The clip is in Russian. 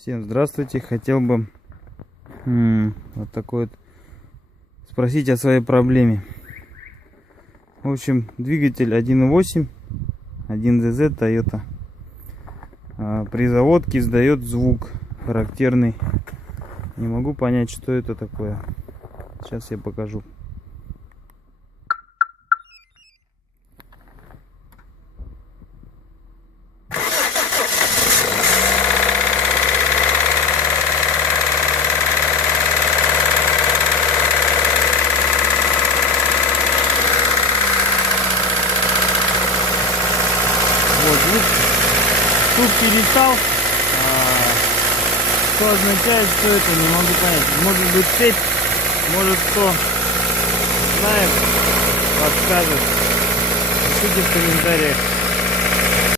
Всем здравствуйте. Хотел бы вот такой вот спросить о своей проблеме. В общем, двигатель 1.8 1ZZ Toyota при заводке издает звук характерный. Не могу понять, что это такое. Сейчас я покажу. Вот звук перестал. Что означает, что это, не могу понять. Может быть цепь, может кто знает, подскажет. Пишите в комментариях.